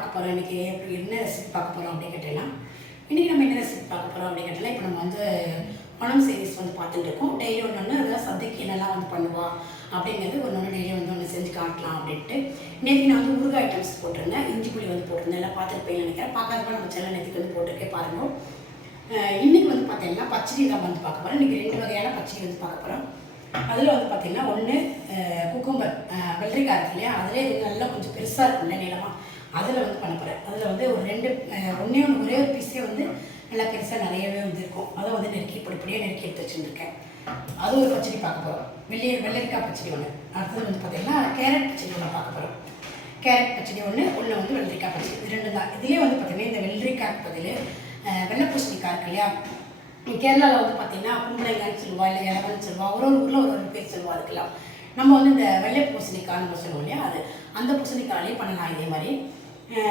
பார்க்க போகிறோம் இன்றைக்கி என்ன ரெசிபி பார்க்க போகிறோம் அப்படின்னு கேட்டலாம். இன்றைக்கி நம்ம என்ன ரெசிபி பார்க்க போகிறோம் அப்படின்னு கேட்டலாம். இப்போ நம்ம வந்து மனம் சீரீஸ் வந்து பார்த்துட்டு இருக்கோம். டெய்லி ஒன்று அதெல்லாம் சந்தைக்கு என்னெல்லாம் வந்து பண்ணுவோம் அப்படிங்கிறது ஒன்று டெய்லி வந்து ஒன்று செஞ்சு காட்டலாம் அப்படின்ட்டு நேற்று நான் வந்து ஊறுகாய் ஐட்டம்ஸ் போட்டிருந்தேன். இஞ்சி புளி வந்து போட்டிருந்தேன். எல்லாம் பார்த்துருப்பேன்னு நினைக்கிறேன். பார்க்காதப்ப நம்ம சேனல் நேற்றுக்கு வந்து போட்டிருக்கேன் பாருங்கள். இன்றைக்கி வந்து பார்த்தீங்கன்னா பச்சடி தான் வந்து பார்க்க போகிறோம். இன்றைக்கி 2 வகையான பச்சடி வந்து பார்க்க போகிறோம். அதில் வந்து பார்த்திங்கன்னா ஒன்று குக்கும்பர் வெள்ளரிக்காய் இருக்கு இல்லையா, அதிலே இது நல்லா கொஞ்சம் பெருசாக இருக்கும்ல நீளமாக, அதில் வந்து பண்ண போகிறேன். அதில் வந்து ஒரு ஒரே ஒரு பீஸே வந்து நல்லா பெருசாக நிறையவே வந்து இருக்கும். அதை வந்து பொடிப்படியாக நெருக்கி எடுத்து வச்சுருக்கேன். அது ஒரு பச்சடி பார்க்க போகிறோம். வெள்ளரிக்காய் பச்சடி ஒன்று. அடுத்தது வந்து பார்த்திங்கன்னா கேரட் பச்சடி ஒன்று பார்க்க போகிறோம். கேரட் பச்சடி ஒன்று வந்து வெள்ளரிக்காய் பச்சடி, இது 2 தான். இதுலேயே வந்து பார்த்திங்கன்னா இந்த வெள்ளரிக்காய் பதில் வெள்ளை பூசணிக்காய் இருக்கு இல்லையா, கேரளாவில் வந்து பார்த்திங்கன்னா கும்பளைங்கன்னு சொல்லுவா, இல்லை இலவன்னு சொல்லுவா, ஒரு ஊரில் ஒரு பேர் சொல்லுவா. அதுக்கெல்லாம் நம்ம வந்து இந்த வெள்ளை பூசணிக்காய் நம்ம சொல்லுவோம் இல்லையா, அந்த பூசணிக்காயிலே பண்ணலாம் இதே மாதிரி.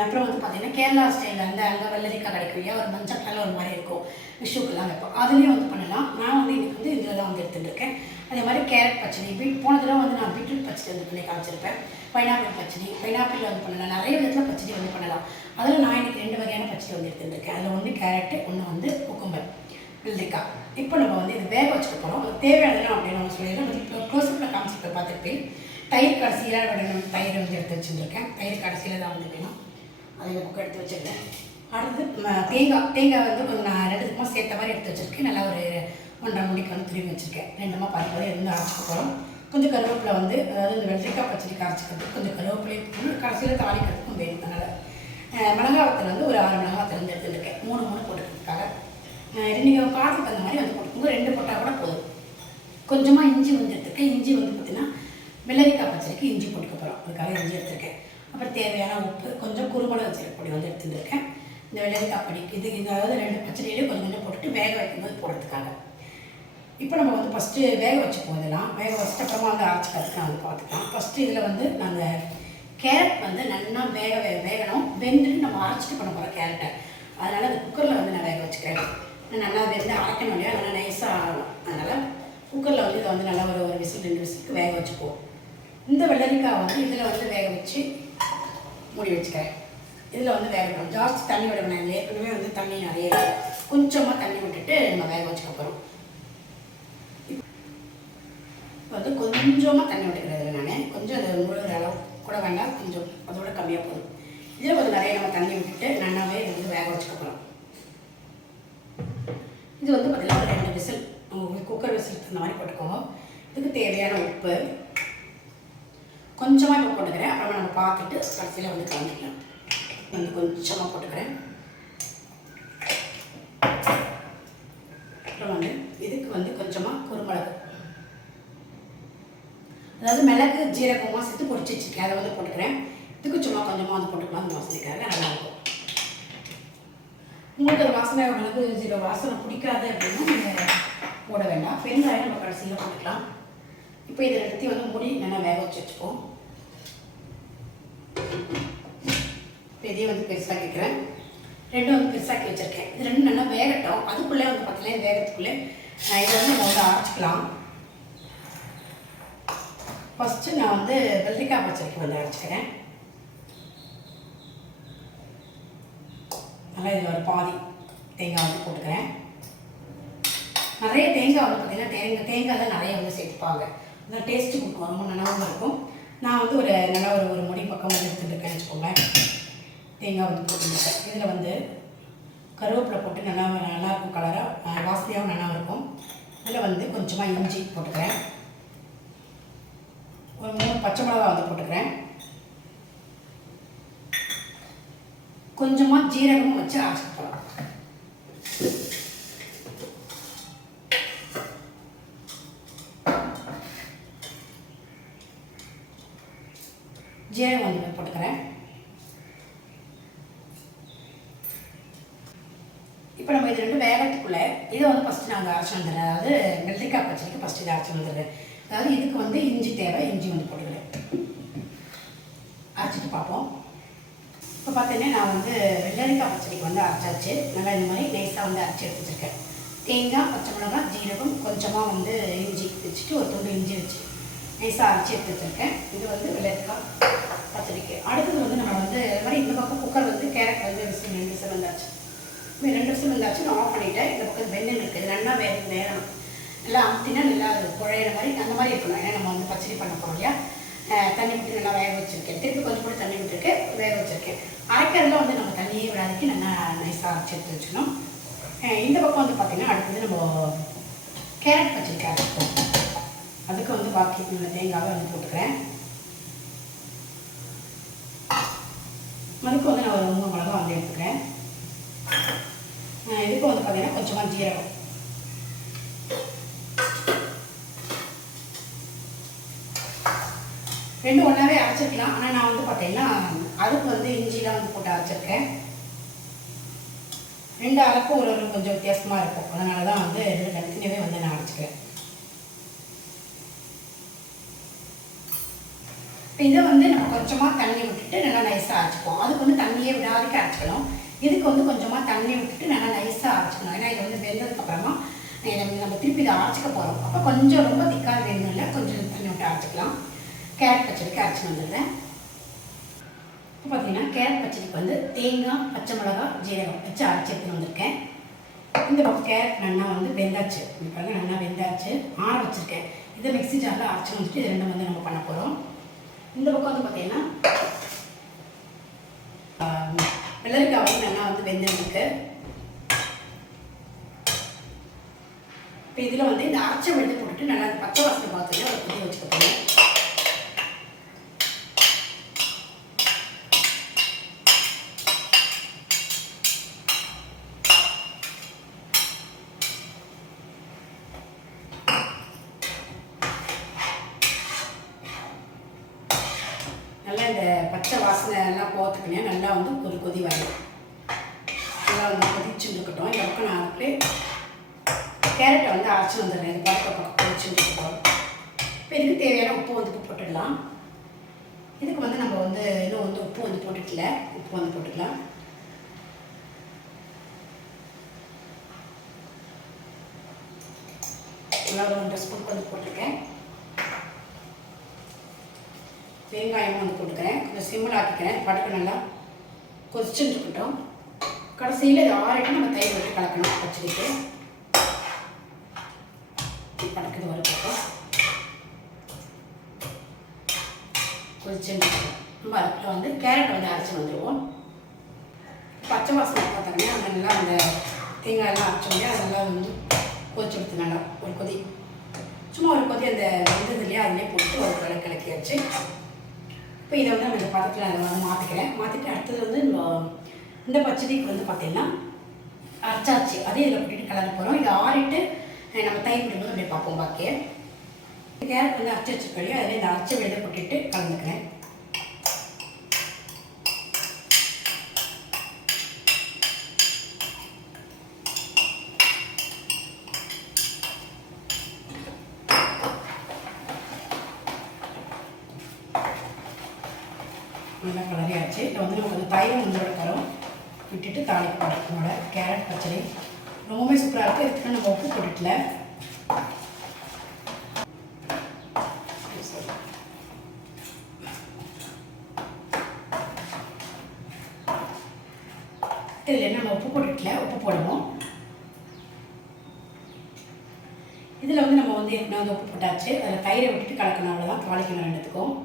அப்புறம் வந்து பார்த்திங்கன்னா கேரளா ஸ்டைலில் அங்கே வெள்ளரிக்காய் கிடைக்கும் இல்லையா, ஒரு மஞ்சள் கலர் ஒரு மாதிரி இருக்கும், விஷுக்கெல்லாம் வைப்போம். அதுலேயும் வந்து பண்ணலாம். நான் வந்து இதுக்கு வந்து இதில் தான் வந்து எடுத்துகிட்டு இருக்கேன். அதே மாதிரி கேரட் பச்சடி, போன தடவை வந்து நான் பீட்ரூட் பச்சடி வந்து பண்ணி காமிச்சிருப்பேன். பைனாப்பிள் பச்சடி, பைனாப்பிள் வந்து பண்ணலாம். நிறைய விதத்தில் பச்சடி வந்து பண்ணலாம். அதில் நான் இன்றைக்கி 2 வகையான பச்சடி வந்து எடுத்துகிட்டு இருக்கேன். அதில் ஒன்று கேரட்டு, ஒன்று வந்து குக்கும்பர் வெள்ளரிக்காய். இப்போ நம்ம வந்து இதை வேக வச்சுக்க போகிறோம். அது தேவையானதுலாம் அப்படின்னு நம்ம சொல்லிடுறோம். இப்போ க்ளோஸ்அப்பில் காமிச்சிட்டு பார்த்துருப்பேன். தயிர் கடைசியில் வேணும், தயிர் வந்து எடுத்து வச்சுருக்கேன். தயிர் கடைசியில் தான் வந்து வேணும், அதை புக்கு எடுத்து வச்சுருக்கேன். அடுத்து தேங்காய் வந்து கொஞ்சம் நான் 2 துமா சேர்த்த மாதிரி எடுத்து வச்சுருக்கேன். நல்லா ஒரு 1.5 முடிக்கு வந்து துருவி வச்சுருக்கேன். 2 பார்க்கும்போது இருந்து அரைச்சிக்க போகிறோம். கொஞ்சம் கருவேப்பிலை வந்து, அதாவது இந்த வெள்ளரிக்காய் பச்சடிக்கு அரைச்சிக்கிறதுக்கு கொஞ்சம் கருவேப்பிலை கடைசியில் தாளிக்கிறதுக்கும் வேணும். அதனால் மிளகாவத்தில் வந்து ஒரு 6 மிளகாவத்தில் வந்து எடுத்துருக்கேன். 3 போட்டுக்கிறதுக்காக. நீங்கள் காரத்துக்கு தகுந்த மாதிரி வந்து போட்டுக்கோங்க. 2 போட்டால் கூட போதும். கொஞ்சமாக இஞ்சி வந்து எடுத்துருக்கேன். இஞ்சி வந்து பார்த்திங்கன்னா வெள்ளரிக்காய் பச்சடிக்கு இஞ்சி போட்டுக்க போகிறோம். அதுக்காக இஞ்சி எடுத்துருக்கேன். அப்புறம் தேவையான உப்பு, கொஞ்சம் குருமிளகு சீரகப்பொடி வந்து எடுத்துருக்கேன். இந்த வெள்ளரிக்காய் பொடிக்கு அதாவது 2 பச்சடியிலே கொஞ்சம் போட்டுட்டு வேக வைக்கும்போது போடுறதுக்காக. இப்போ நம்ம வந்து ஃபஸ்ட்டு வேக வச்சுப்போம். இதெல்லாம் வேக வச்சுட்டு அப்புறமா வந்து அரைச்சிக்கிறதுக்கு வந்து பார்த்துக்கலாம். ஃபஸ்ட்டு இதில் வந்து நாங்கள் கேரட் வந்து நல்லா வேகணும். வெந்துட்டு நம்ம அரைச்சிட்டு பண்ண போகிறோம் கேரட்டை. அதனால் அந்த குக்கரில் வந்து நான் வேக வச்சுக்கிறேன். நல்லா வெந்து அரைக்கணும் இல்லையா, நல்லா நைஸாக ஆகணும். அதனால் குக்கரில் வந்து இதை வந்து நல்லா ஒரு விசில் 2 விசிலுக்கு வேக வச்சுக்குவோம். இந்த வெள்ளரிக்காய் வந்து இதில் வந்து வேக வச்சு மூடி வச்சுக்கிறேன். இதில் வந்து வேகணும். ஜாஸ்தி தண்ணி விடணும். இதில் ஏற்கனவே வந்து தண்ணி நிறைய கொஞ்சமாக தண்ணி விட்டுட்டு நம்ம வேக வச்சுக்க போகிறோம். இப்போ வந்து கொஞ்சமாக தண்ணி விட்டுக்கிறேன். நான் கொஞ்சம் அது முழுகிற அளவு கூட வேண்டாம், கொஞ்சம் அதோட கம்மியாக போதும். இதில் கொஞ்சம் நிறைய நம்ம தண்ணி விட்டுட்டு நல்லாவே இது வந்து வேக வச்சுக்க போகிறோம். இது வந்து பார்த்திங்கன்னா 2 விசில், குக்கர் விசில் இந்த மாதிரி போட்டுக்கோங்க. இதுக்கு தேவையான உப்பு கொஞ்சமாக இப்போ போட்டுக்கிறேன். அப்புறமா நம்ம பார்த்துட்டு கடைசியில் வந்து காமிக்கலாம். வந்து கொஞ்சமாக போட்டுக்கிறேன். அப்புறம் வந்து இதுக்கு வந்து கொஞ்சமாக குருமிளகு, அதாவது மிளகு ஜீரகமாக சேர்த்து பொடிச்சு வச்சுருக்கேன், அதை வந்து போட்டுக்கிறேன். இதுக்கு சும்மா கொஞ்சமாக வந்து போட்டுக்கலாம். அந்த வாசனைக்காக நல்லாயிருக்கும். உங்களுக்கு ஒரு வாசனை மிளகு ஜீரக வாசனை பிடிக்காது அப்படின்னா நீங்கள் போட வேண்டாம். பெருங்காயம் நம்ம கடைசியில் போட்டுக்கலாம். இப்போ இதை எடுத்து வந்து மூடி நல்லா வேக வச்சுப்போம். இப்போ இதையும் வந்து பெருசாக வைக்கிறேன். 2 வந்து பெருசாக்கி வச்சுருக்கேன். இது 2 நல்லா வேகட்டும். அதுக்குள்ளே வந்து பார்த்தீங்கன்னா வேகத்துக்குள்ளே இதை வந்து நம்ம வந்து அரைச்சிக்கலாம். ஃபஸ்ட்டு நான் வந்து வெள்ளரிக்காய் பச்சடிக்கு வந்து அரைச்சிக்கிறேன். நல்லா இதில் ஒரு பாதி தேங்காய் வந்து போட்டுக்கிறேன். நிறைய தேங்காய் வந்து பார்த்திங்கன்னா தேங்காய் தான் நிறைய வந்து சேர்த்துப்பாங்க. அதான் டேஸ்ட்டு கொடுக்கும், ரொம்ப நல்லாவும் இருக்கும். நான் வந்து நல்லா ஒரு முடி பக்கம் வந்து எடுத்துகிட்டு வச்சுக்கோங்களேன். தேங்காய் வந்து போட்டுருக்கேன். இதில் வந்து கருவேப்பிலை போட்டு நல்லாயிருக்கும், கலராக வாசனையாகவும் நல்லா இருக்கும். இதில் வந்து கொஞ்சமாக இஞ்சி போட்டுக்கிறேன். ஒரு 3 பச்சை மிளகாய் வந்து போட்டுக்கிறேன். கொஞ்சமாக ஜீரகமும் வச்சு அரைச்சிட்டு போகலாம். ஜீரகம் வந்து போட்டுக்கிறேன். இப்போ நம்ம இது 2 வேகத்துக்குள்ளே இதை வந்து ஃபஸ்ட்டு நாங்கள் அரைச்சி வந்துடுறேன். அதாவது வெள்ளரிக்காய் பச்சடிக்கு ஃபஸ்ட்டு இதை அரைச்சி வந்துடுறேன். அதாவது இதுக்கு வந்து இஞ்சி தேவை, இஞ்சி வந்து போட்டுக்கிறேன். அரைச்சிட்டு பார்ப்போம். இப்போ பார்த்தீங்கன்னா நான் வந்து வெள்ளரிக்காய் பச்சடிக்கு வந்து அரைச்சாச்சு. நல்லா இந்த மாதிரி நைஸாக வந்து அரைச்சி எடுத்து வச்சுருக்கேன். தேங்காய், பச்சை மிளகாய், ஜீரகம், கொஞ்சமாக வந்து இஞ்சி வச்சுட்டு ஒரு துண்டு இஞ்சி வச்சு நைஸாக அரைச்சி எடுத்து வச்சுருக்கேன். இது வந்து வெள்ளரிக்காய் பச்சடிக்கு. அடுத்தது வந்து நம்ம வந்து இது மாதிரி இந்த பக்கம் குக்கர் வந்து கேரட் வந்து 2 விசில் வந்தாச்சு. 2 விசில் வந்தாச்சு. நான் ஆஃப் பண்ணிவிட்டேன். இந்த பக்கம் வெண்ணெய் இருக்குது, நல்லா வேகணும். நல்லா அமுத்தினா நல்லா குழையிற மாதிரி அந்த மாதிரி இருக்கணும். ஏன்னா நம்ம வந்து பச்சடி பண்ண போகிறோம் இல்லையா. தண்ணி விட்டு நல்லா வேக வச்சுருக்கேன். திருப்பி கொஞ்சம் கூட தண்ணி விட்டுருக்கேன், வேக வச்சுருக்கேன். அரைக்கிறதுல வந்து நம்ம தண்ணியே விடாதிக்கு நல்லா நைஸாக அரைச்சி எடுத்து வச்சுக்கணும். இந்த பக்கம் வந்து பார்த்திங்கன்னா அடுத்தது நம்ம கேரட் பச்சடிக்கு அரைச்சிப்போம். அதுக்கு வந்து பாக்கி உள்ள தேங்காவை வந்து போட்டுக்கிறேன். அதுக்கு வந்து நான் ஒரு 3 மிளகா வந்து எடுத்துக்கிறேன். இதுக்கு வந்து பார்த்திங்கன்னா கொஞ்சமாக ஜீரகம், ரெண்டும் ஒன்றாவே அரைச்சிருக்கலாம். ஆனால் நான் வந்து பார்த்தீங்கன்னா அதுக்கு வந்து இஞ்சிலாம் வந்து போட்டு அரைச்சிருக்கேன். 2 அரைக்கும் ஒரு கொஞ்சம் வித்தியாசமாக இருக்கும். அதனால தான் வந்து இதில் தனித்தனியாகவே வந்து நான் அரைச்சிக்கிறேன். இப்போ இதை வந்து நம்ம கொஞ்சமாக தண்ணி விட்டுட்டு நல்லா நைஸாக அரைச்சிப்போம். அதுக்கு வந்து தண்ணியே விடாதிக்கு அரைச்சிக்கணும். இதுக்கு வந்து கொஞ்சமாக தண்ணி விட்டுட்டு நல்லா நைஸாக அரைச்சிக்கணும். ஏன்னா இது வந்து வெந்ததுக்கப்புறமா நம்ம திருப்பி இதை அரைச்சிக்க போகிறோம். அப்போ கொஞ்சம் ரொம்ப திக்காக வேணும் இல்லை, கொஞ்சம் தண்ணி விட்டு அரைச்சிக்கலாம். கேரட் பச்சடிக்கு அரைச்சி வந்துடுறேன். இப்போ பார்த்தீங்கன்னா கேரட் பச்சடிக்கு வந்து தேங்காய், பச்சை மிளகா, ஜீரகம் வச்சு அரைச்சி எடுத்துன்னு வந்திருக்கேன். இந்த பக்கம் கேரட் நல்லா வந்து வெந்தாச்சு. இப்போ நல்லா வெந்தாச்சு, ஆற வச்சுருக்கேன். இதை மிக்ஸி ஜாரில் அரைச்சி வந்துட்டு இது 2 வந்து நம்ம பண்ண போகிறோம். இந்த பக்கம் வந்து பார்த்தீங்கன்னா வெள்ளரிக்காய் வந்து நல்லா வந்து வெந்திருக்கு. இப்போ இதில் வந்து இந்த அரைச்சை வெள்ளை போட்டுட்டு நல்லா பச்சை வாசனை பார்த்துட்டு ஒரு கொதி வச்சுக்க போகிறேன். நல்லா இந்த பச்சை வாசனை எல்லாம் போகிறதுக்குனே நல்லா வந்து ஒரு கொதி வரும். நல்லா வந்து கொதிச்சுட்டு இருக்கட்டும். இந்த பக்கம் நான் அதுக்கு கேரட்டை வந்து அரைச்சி வந்துடுறேன். இது பக்கம் கொதிச்சுட்டு இருக்கட்டும். இப்போ இதுக்கு தேவையான உப்பு வந்து போட்டுடலாம். இதுக்கு வந்து நம்ம வந்து இன்னும் வந்து உப்பு வந்து போட்டுக்கல, உப்பு வந்து போட்டுக்கலாம். நல்லா ஒரு 2 ஸ்பூன் வந்து போட்டிருக்கேன். வெங்காயமும் வந்து போட்டுக்கிறேன். கொஞ்சம் சிம்மில் ஆக்கிக்கிறேன். படுக்க நல்லா கொதிச்சுட்டு இருக்கட்டும். கடைசியில் இது ஆறிட்டு நம்ம தயிர் விட்டு கலக்கணும் பச்சடிக்கு. படுக்குது வறுப்போம் கொதிச்சுட்டு இருக்கட்டும். நம்ம அதுக்குள்ள வந்து கேரட் வந்து அரைச்சி வந்துடுவோம். பச்சை வாசனை பார்த்தாங்கன்னா அந்த நல்லா அந்த தேங்காயெல்லாம் அரைச்சோம். அது நல்லா வந்து கொதிச்சு எடுத்து நல்லா ஒரு கொதி, சும்மா ஒரு கொதி அந்த வெந்ததுலேயே அதிலே போட்டு ஒரு கலக்கியாச்சு. இப்போ இதை வந்து நம்ம இந்த பதத்தில் அதை வந்து மாற்றிக்கிறேன். மாற்றிட்டு அடுத்தது வந்து இந்த பச்சடிக்கு வந்து பார்த்திங்கன்னா அரைச்சாச்சு. அதே இதில் போட்டுட்டு கலந்து போகிறோம். இதை ஆறிட்டு நம்ம தயிர் விடும்போது அப்படியே பார்ப்போம். பாக்கிய கேரட் வந்து அரைச்சி வச்சுக்கொள்ளி அதில் இந்த அரைச்சி விழுத போட்டுட்டு கலந்துக்கிறேன். நல்லா கலரியாச்சு. இதை வந்து நம்ம கொஞ்சம் தயிர் முந்தோட தரோம் விட்டுட்டு தாளிக்க போகிறோம். கேரட் பச்சடி ரொம்பவே சூப்பராக இருக்குது. இதுக்கு நம்ம உப்பு போட்டுக்கல. இதில் நம்ம உப்பு போட்டுக்கல, உப்பு போடுவோம். இதில் வந்து நம்ம வந்து ஏற்கனவே வந்து உப்பு போட்டாச்சு. அதில் தயிரை விட்டுட்டு கலக்கணும். அவ்வளோதான், தாளிக்கணும் ரெண்டுத்துக்கும்.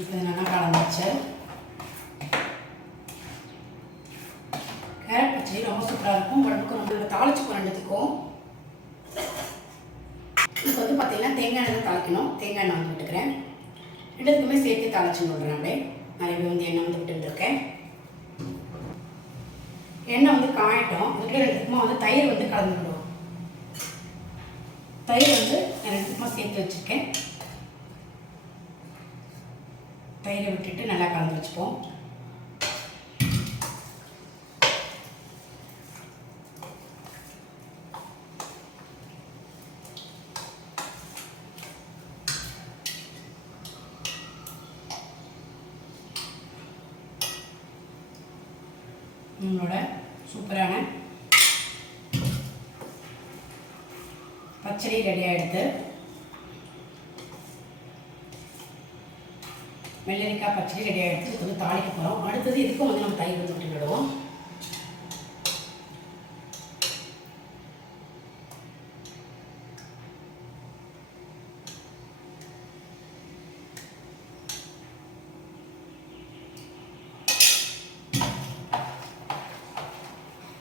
இப்போ நல்லா கலந்துச்சு. கேரட் பச்சடி ரொம்ப சூப்பராக இருக்கும். உடம்புக்கு ரொம்ப தாளிச்சுக்கும் ரெண்டுத்துக்கும். இதுக்கு வந்து பார்த்தீங்கன்னா தேங்காய் எண்ணெய் தான் தாளிக்கணும். தேங்காய் எண்ணெய் வந்து விட்டுக்கிறேன். ரெண்டுத்துக்குமே சேர்த்து தாளிச்சுன்னு விடுறேன். அப்படியே நிறைய வந்து எண்ணெய் வந்து விட்டுருக்கேன். எண்ணெய் வந்து காயட்டும். அதுக்குள்ளே ரெண்டுத்துக்குமா வந்து தயிர் வந்து கலந்து விடுவோம். தயிர் வந்து ரெண்டுத்துக்குமா சேர்த்து வச்சுருக்கேன். தயிரை விட்டுட்டு நல்லா கலந்து வச்சுப்போம். நம்மளோட சூப்பரான பச்சடி ரெடி ஆகிடுது. வெள்ளரிக்காய் பச்சடி ரெடி ஆகிடுது. இதுக்கு வந்து தாளிக்க போகிறோம். அடுத்தது இதுக்கும் வந்து நம்ம தயிர் வந்து விட்டு விடுவோம்.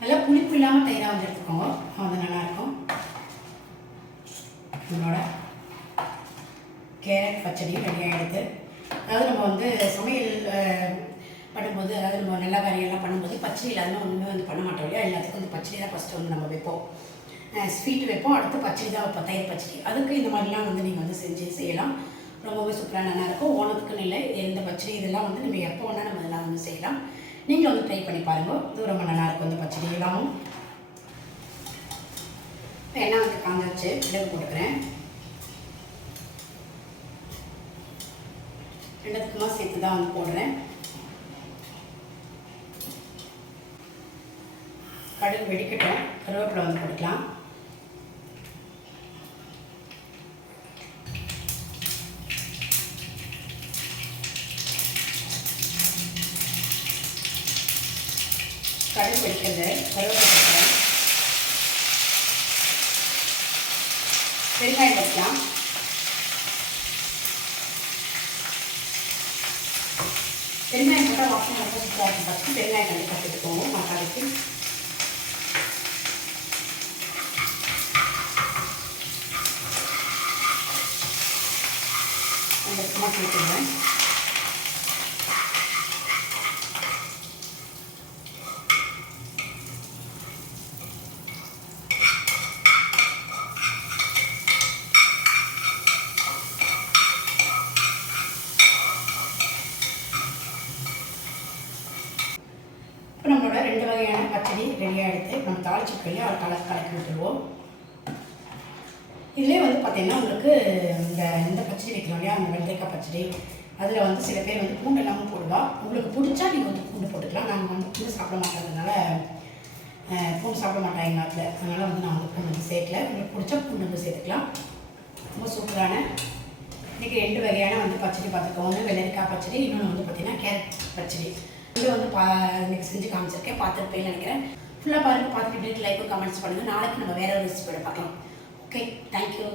நல்லா புளிப்பு இல்லாமல் தயிராக வந்து எடுத்துக்கோங்க, அது நல்லாயிருக்கும். நம்மளோட கேரட் பச்சடி ரெடி ஆகிடுது. அதாவது நம்ம வந்து சமையல் பண்ணும்போது, அதாவது நம்ம நல்ல காரியெல்லாம் பண்ணும்போது பச்சடி இல்லாமல் ஒன்றுமே வந்து பண்ண மாட்டோம் இல்லையா. எல்லாத்துக்கும் வந்து பச்சடி தான் ஃபஸ்ட்டு வந்து நம்ம வைப்போம். ஸ்வீட் வைப்போம், அடுத்து பச்சடி தான் வைப்போம், தயிர் பச்சடி. அதுக்கு இந்த மாதிரிலாம் வந்து நீங்கள் வந்து செய்யலாம். ரொம்பவே சூப்பராக நல்லாயிருக்கும். ஓணத்துக்குன்னு இல்லை, எந்த பச்சடி இதெல்லாம் வந்து நம்ம எப்போ வேணால் நம்ம இதெல்லாம் வந்து செய்யலாம். நீங்களும் வந்து ட்ரை பண்ணி பாருங்கள். இது ரொம்ப நல்லாயிருக்கும் இந்த பச்சடி எல்லாமும். எண்ணெய் வந்து காஞ்சாச்சு, இடவு போட்டுக்கிறேன். ரெண்டுத்துக்குமா சேர்த்து தான் வந்து போடுறேன். கடுகு வெடிக்கட்டும், கருவேப்பிலை வந்து போட்டுக்கலாம். கடுகு வெடிக்கிறது, கருவேப்பிலை போட்டுக்கலாம். பெருங்காயம் போட்டுக்கலாம். பெருங்காயம் போட்டால் வாசனை ரொம்ப சூப்பராக இருக்கும். ஃபஸ்ட்டு பெருங்காயம் கண்டிப்பாக சேர்த்துக்கோங்க மசாலைக்கு. அந்த சும்மா சேர்த்துடுவேன். இப்போ நம்மளோட 2 வகையான பச்சடி ரெடியாக எடுத்து நம்ம தாளிச்சிக்கலையே அதை கலக்கி விட்டுருவோம். இதிலே வந்து பார்த்திங்கன்னா உங்களுக்கு இந்த பச்சடி வைக்கிறோம் இல்லையா, அந்த வெள்ளரிக்காய் பச்சடி, அதில் வந்து சில பேர் வந்து பூண்டு எல்லாமே போடுவா. உங்களுக்கு பிடிச்சா நீங்கள் வந்து பூண்டு போட்டுக்கலாம். நாங்கள் வந்து பூண்டு சாப்பிட மாட்டோங்கிறதுனால பூண்டு சாப்பிட மாட்டேன் எங்கள் நாட்டில், அதனால் வந்து நான் வந்து பூண்டு வந்து சேர்க்கல. உங்களுக்கு பிடிச்சா பூண்டு வந்து சேர்த்துக்கலாம். ரொம்ப சூப்பரான இன்றைக்கி 2 வகையான வந்து பச்சடி பார்த்துருக்கோம். ஒன்று வெள்ளரிக்காய் பச்சடி, இன்னொன்று வந்து பார்த்திங்கன்னா கேரட் பச்சடி. இதை வந்து இன்றைக்கி செஞ்சு காமிச்சிருக்கேன், பார்த்துருப்பேன்னு நினைக்கிறேன். ஃபுல்லாக பாருங்கள், பார்த்துட்டு லைக்கும் கமெண்ட்ஸ் பண்ணுங்கள். நாளைக்கு நம்ம வேறு ஒரு ரெசிபியோட பார்க்கலாம். Okay, thank you.